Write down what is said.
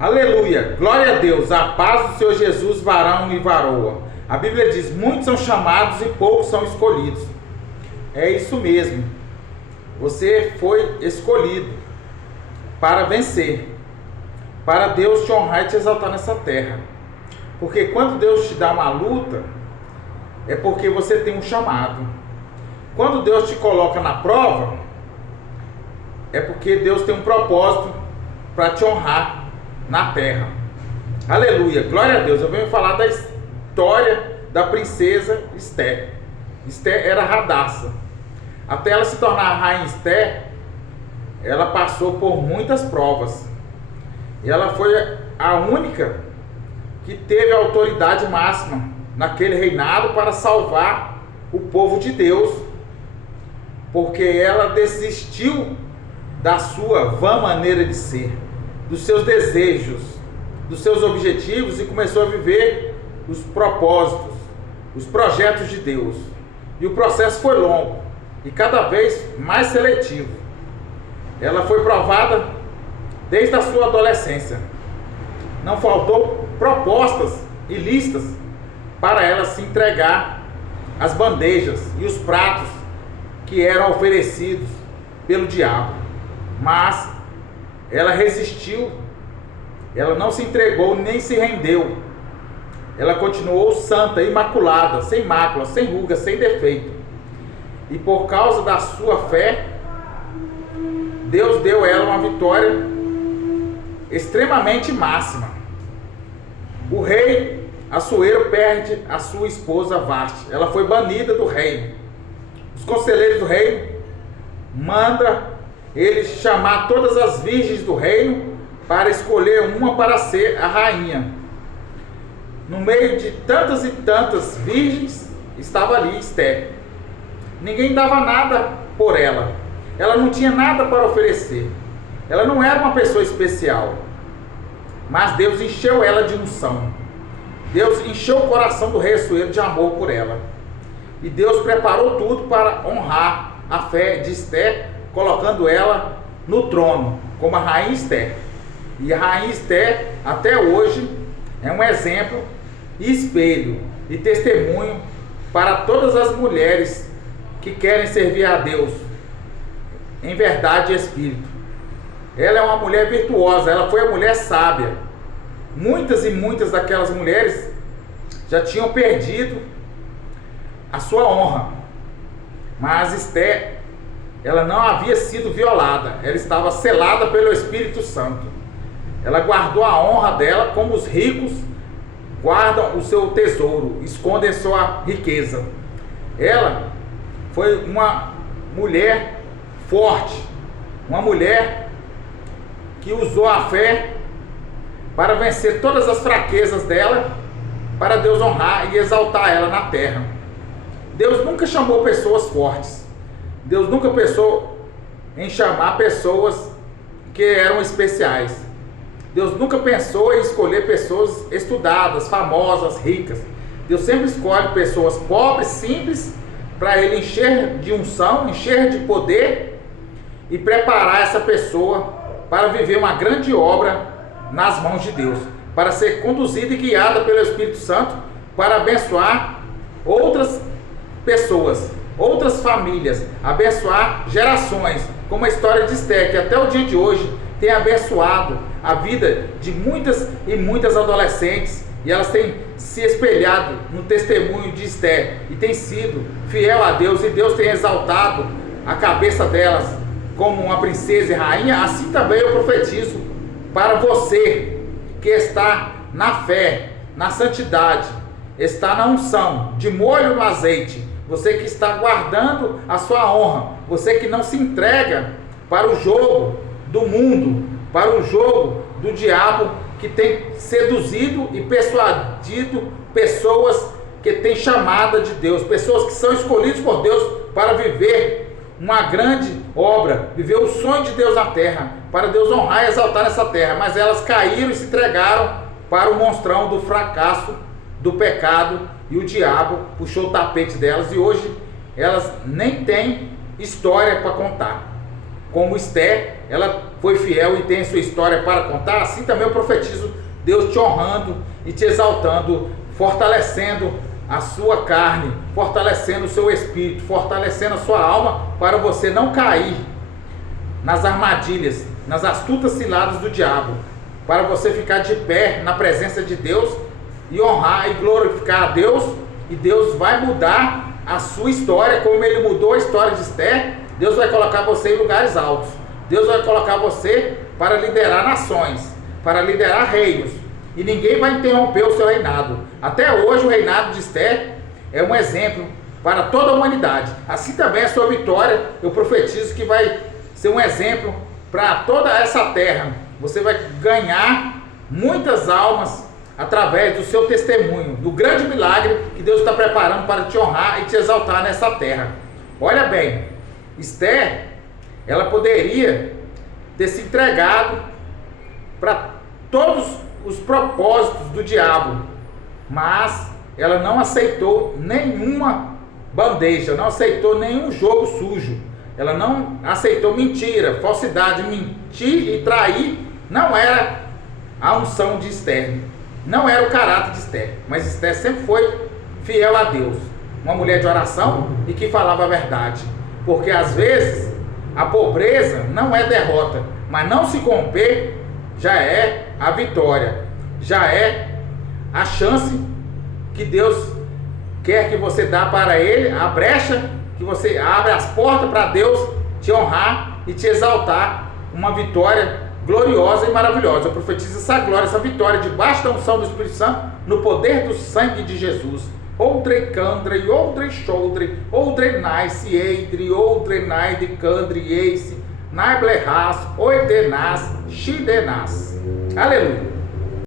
Aleluia, glória a Deus, a paz do Senhor Jesus, varão e varoa. A Bíblia diz, muitos são chamados e poucos são escolhidos. É isso mesmo, você foi escolhido para vencer, para Deus te honrar e te exaltar nessa terra. Porque quando Deus te dá uma luta, é porque você tem um chamado. Quando Deus te coloca na prova, é porque Deus tem um propósito para te honrar na terra. Aleluia, glória a Deus. Eu venho falar da história da princesa Esther. Esther era radaça. Até ela se tornar a rainha Esther, ela passou por muitas provas. E ela foi a única que teve a autoridade máxima naquele reinado para salvar o povo de Deus, porque ela desistiu da sua vã maneira de ser, dos seus desejos, dos seus objetivos, e começou a viver os propósitos, os projetos de Deus. E o processo foi longo e cada vez mais seletivo. Ela foi provada desde a sua adolescência. Não faltou propostas e listas para ela se entregar às bandejas e os pratos que eram oferecidos pelo diabo. Mas ela resistiu, ela não se entregou nem se rendeu. Ela continuou santa, imaculada, sem mácula, sem ruga, sem defeito. E por causa da sua fé, Deus deu a ela uma vitória extremamente máxima. O rei Assuero perde a sua esposa Vaste. Ela foi banida do reino. Os conselheiros do reino mandam ele chamar todas as virgens do reino para escolher uma para ser a rainha. No meio de tantas e tantas virgens estava ali Esther. Ninguém dava nada por ela. Ela não tinha nada para oferecer. Ela não era uma pessoa especial. Mas Deus encheu ela de unção. Deus encheu o coração do rei Assuero de amor por ela. E Deus preparou tudo para honrar a fé de Esther, colocando ela no trono, como a rainha Esther. E a rainha Esther, até hoje, é um exemplo e espelho e testemunho para todas as mulheres que querem servir a Deus em verdade e espírito. Ela é uma mulher virtuosa, ela foi a mulher sábia. Muitas e muitas daquelas mulheres já tinham perdido a sua honra, mas Esther, ela não havia sido violada, ela estava selada pelo Espírito Santo. Ela guardou a honra dela como os ricos guardam o seu tesouro, escondem sua riqueza. Ela foi uma mulher forte, uma mulher que usou a fé para vencer todas as fraquezas dela, para Deus honrar e exaltar ela na terra. Deus nunca chamou pessoas fortes. Deus nunca pensou em chamar pessoas que eram especiais. Deus nunca pensou em escolher pessoas estudadas, famosas, ricas. Deus sempre escolhe pessoas pobres, simples, para Ele encher de unção, encher de poder e preparar essa pessoa para viver uma grande obra nas mãos de Deus, para ser conduzida e guiada pelo Espírito Santo, para abençoar outras pessoas, outras famílias, abençoar gerações, como a história de Esther, que até o dia de hoje tem abençoado a vida de muitas e muitas adolescentes, e elas têm se espelhado no testemunho de Esther e têm sido fiel a Deus, e Deus tem exaltado a cabeça delas como uma princesa e rainha. Assim também eu profetizo para você que está na fé, na santidade, está na unção, de molho no azeite, você que está guardando a sua honra, você que não se entrega para o jogo do mundo, para o jogo do diabo, que tem seduzido e persuadido pessoas que têm chamada de Deus, pessoas que são escolhidas por Deus para viver uma grande obra, viver o sonho de Deus na terra, para Deus honrar e exaltar nessa terra, mas elas caíram e se entregaram para o monstrão do fracasso, do pecado, e o diabo puxou o tapete delas, e hoje elas nem têm história para contar, como Esther, ela foi fiel e tem a sua história para contar, assim também eu profetizo Deus te honrando e te exaltando, fortalecendo a sua carne, fortalecendo o seu espírito, fortalecendo a sua alma, para você não cair nas armadilhas, nas astutas ciladas do diabo, para você ficar de pé na presença de Deus e honrar e glorificar a Deus, e Deus vai mudar a sua história, como Ele mudou a história de Esther. Deus vai colocar você em lugares altos, Deus vai colocar você para liderar nações, para liderar reinos, e ninguém vai interromper o seu reinado. Até hoje o reinado de Esther é um exemplo para toda a humanidade. Assim também a sua vitória, eu profetizo que vai ser um exemplo para toda essa terra. Você vai ganhar muitas almas através do seu testemunho, do grande milagre que Deus está preparando para te honrar e te exaltar nessa terra. Olha bem, Esther, ela poderia ter se entregado para todos os propósitos do diabo, mas ela não aceitou nenhuma bandeja, não aceitou nenhum jogo sujo, ela não aceitou mentira, falsidade. Mentir e trair não era a unção de Esther, não era o caráter de Esther, mas Esther sempre foi fiel a Deus, uma mulher de oração e que falava a verdade, porque às vezes a pobreza não é derrota, mas não se corromper já é a vitória, já é a chance que Deus quer que você dá para Ele, a brecha que você abre as portas para Deus te honrar e te exaltar, uma vitória gloriosa e maravilhosa. Eu profetizo essa glória, essa vitória debaixo da unção do Espírito Santo, no poder do sangue de Jesus. Outre candre, outre choudre, outre nice, eidre, outre naide candre, ace, naible ras, oedenas, shidenas. Aleluia.